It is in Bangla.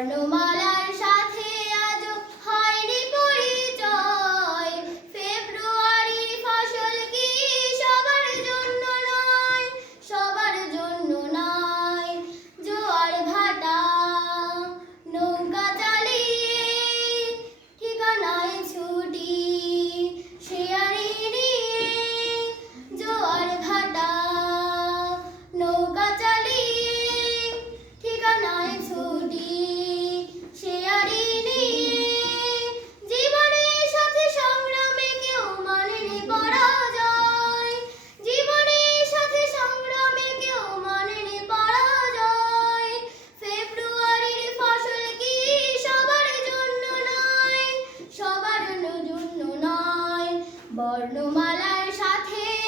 കാണുമ বর্ণমালার সাথে